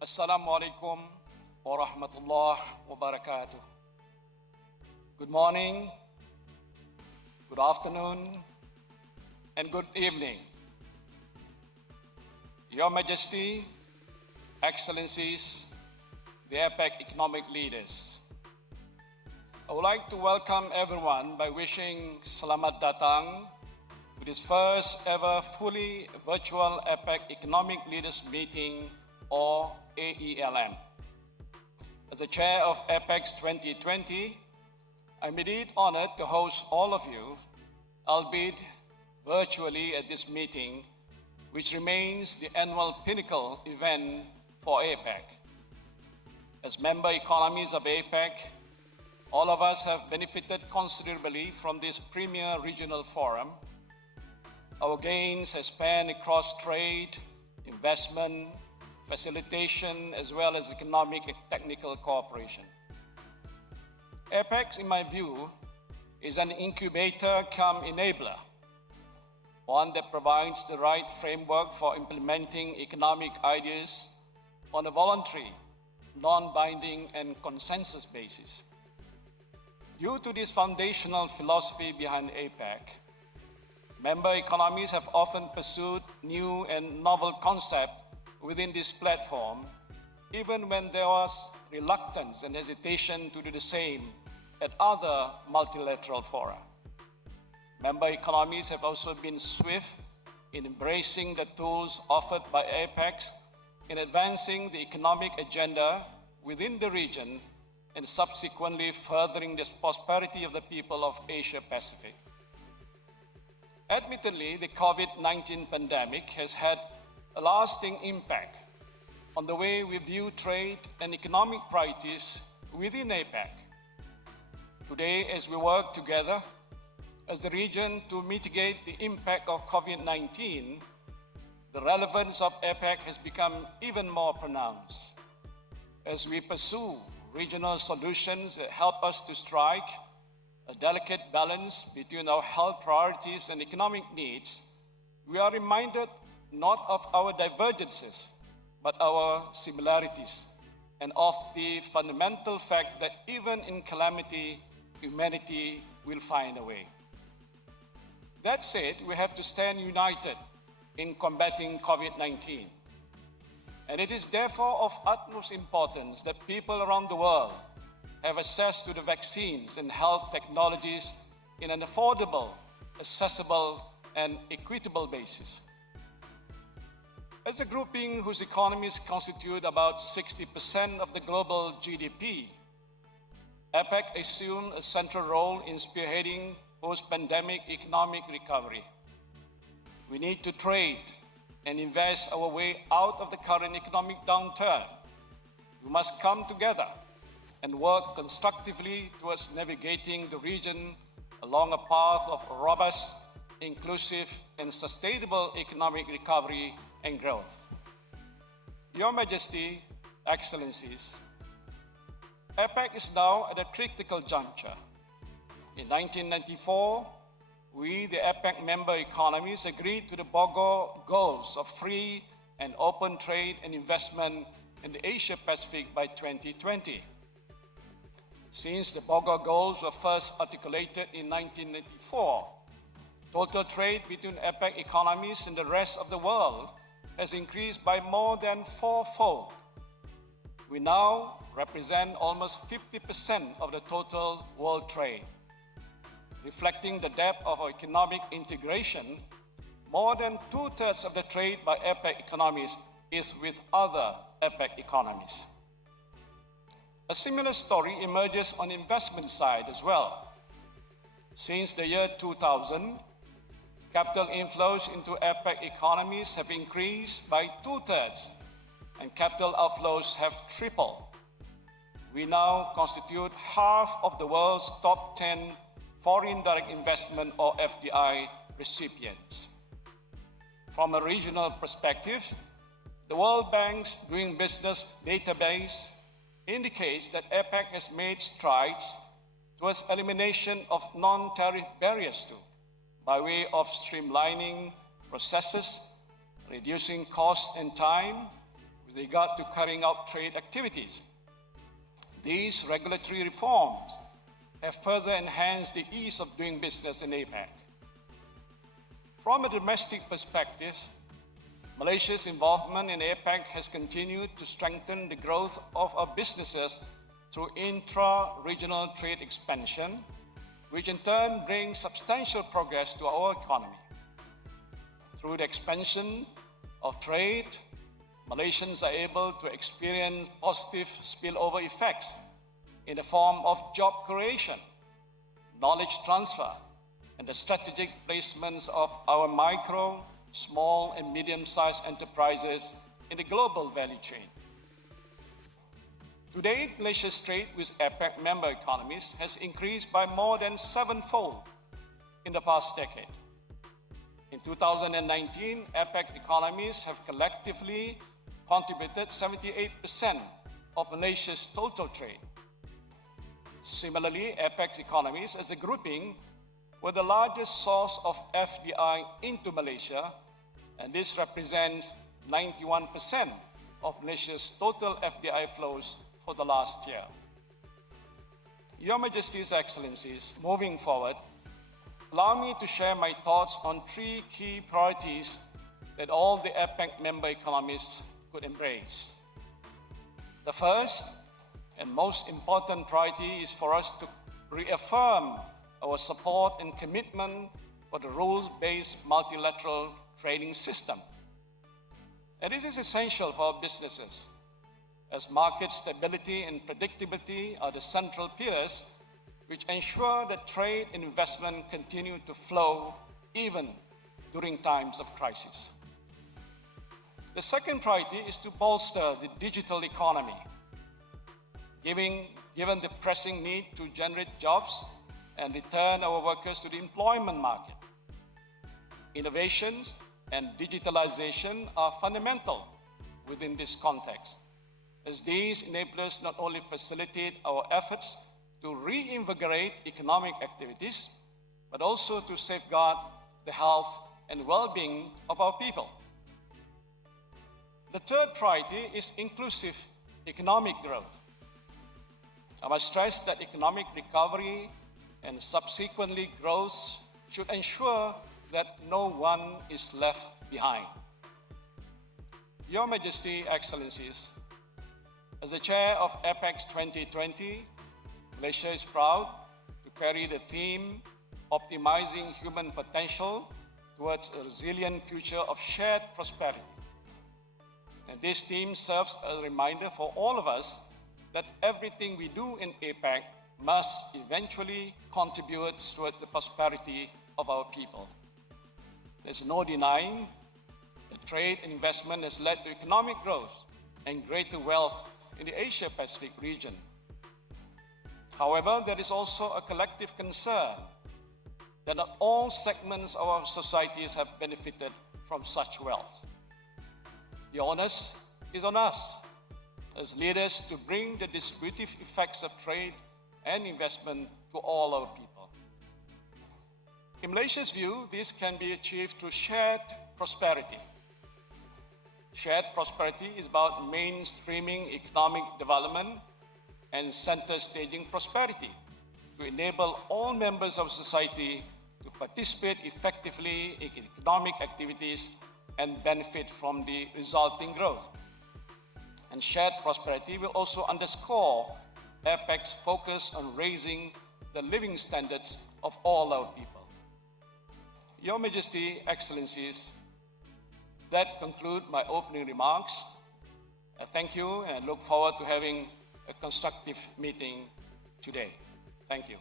Assalamualaikum warahmatullahi wabarakatuh. Good morning, good afternoon, and good evening. Your Majesty, Excellencies, the APEC economic leaders. I would like to welcome everyone by wishing Selamat Datang to this first ever fully virtual APEC Economic Leaders Meeting or Aelm. As the chair of APEC 2020, I'm indeed honored to host all of you, albeit virtually at this meeting, which remains the annual pinnacle event for APEC. As member economies of APEC, all of us have benefited considerably from this premier regional forum. Our gains have spanned across trade, investment, facilitation, as well as economic and technical cooperation. APEC, in my view, is an incubator cum enabler, one that provides the right framework for implementing economic ideas on a voluntary, non-binding, and consensus basis. Due to this foundational philosophy behind APEC, member economies have often pursued new and novel concepts within this platform, even when there was reluctance and hesitation to do the same at other multilateral fora. Member economies have also been swift in embracing the tools offered by APEC in advancing the economic agenda within the region and subsequently furthering the prosperity of the people of Asia Pacific. Admittedly, the COVID-19 pandemic has had a lasting impact on the way we view trade and economic priorities within APEC. Today, as we work together as the region to mitigate the impact of COVID-19, the relevance of APEC has become even more pronounced. As we pursue regional solutions that help us to strike a delicate balance between our health priorities and economic needs, we are reminded not of our divergences, but our similarities, and of the fundamental fact that even in calamity, humanity will find a way. That said, we have to stand united in combating COVID-19. And it is therefore of utmost importance that people around the world have access to the vaccines and health technologies in an affordable, accessible, and equitable basis. As a grouping whose economies constitute about 60% of the global GDP, APEC assumed a central role in spearheading post-pandemic economic recovery. We need to trade and invest our way out of the current economic downturn. We must come together and work constructively towards navigating the region along a path of robust, inclusive, and sustainable economic recovery and growth. Your Majesty, Excellencies, APEC is now at a critical juncture. In 1994, we, the APEC member economies, agreed to the BOGO goals of free and open trade and investment in the Asia Pacific by 2020. Since the BOGO goals were first articulated in 1994, total trade between APEC economies and the rest of the world has increased by more than fourfold. We now represent almost 50% of the total world trade. Reflecting the depth of our economic integration, more than two-thirds of the trade by APEC economies is with other APEC economies. A similar story emerges on the investment side as well. Since the year 2000, capital inflows into APEC economies have increased by two-thirds, and capital outflows have tripled. We now constitute half of the world's top 10 foreign direct investment or FDI recipients. From a regional perspective, the World Bank's Doing Business database indicates that APEC has made strides towards elimination of non-tariff barriers too, by way of streamlining processes, reducing cost and time, with regard to carrying out trade activities. These regulatory reforms have further enhanced the ease of doing business in APEC. From a domestic perspective, Malaysia's involvement in APEC has continued to strengthen the growth of our businesses through intra-regional trade expansion, which in turn brings substantial progress to our economy. Through the expansion of trade, Malaysians are able to experience positive spillover effects in the form of job creation, knowledge transfer, and the strategic placements of our micro, small, and medium-sized enterprises in the global value chain. To date, Malaysia's trade with APEC member economies has increased by more than sevenfold in the past decade. In 2019, APEC economies have collectively contributed 78% of Malaysia's total trade. Similarly, APEC economies as a grouping were the largest source of FDI into Malaysia, and this represents 91% of Malaysia's total FDI flows for the last year. Your Majesty's Excellencies, moving forward, allow me to share my thoughts on three key priorities that all the APEC member economies could embrace. The first and most important priority is for us to reaffirm our support and commitment for the rules-based multilateral trading system. And this is essential for our businesses, as market stability and predictability are the central pillars which ensure that trade and investment continue to flow even during times of crisis. The second priority is to bolster the digital economy. Given the pressing need to generate jobs and return our workers to the employment market, innovations and digitalization are fundamental within this context, as these enablers not only facilitate our efforts to reinvigorate economic activities, but also to safeguard the health and well-being of our people. The third priority is inclusive economic growth. I must stress that economic recovery and subsequently growth should ensure that no one is left behind. Your Majesty, Excellencies, as the chair of APEC 2020, Malaysia is proud to carry the theme Optimizing Human Potential towards a resilient future of shared prosperity. And this theme serves as a reminder for all of us that everything we do in APEC must eventually contribute towards the prosperity of our people. There's no denying that trade and investment has led to economic growth and greater wealth in the Asia-Pacific region. However, there is also a collective concern that not all segments of our societies have benefited from such wealth. The onus is on us as leaders to bring the distributive effects of trade and investment to all our people. In Malaysia's view, this can be achieved through shared prosperity. Shared prosperity is about mainstreaming economic development and center-staging prosperity to enable all members of society to participate effectively in economic activities and benefit from the resulting growth. And shared prosperity will also underscore APEC's focus on raising the living standards of all our people. Your Majesty, Excellencies, that concludes my opening remarks. I thank you and I look forward to having a constructive meeting today. Thank you.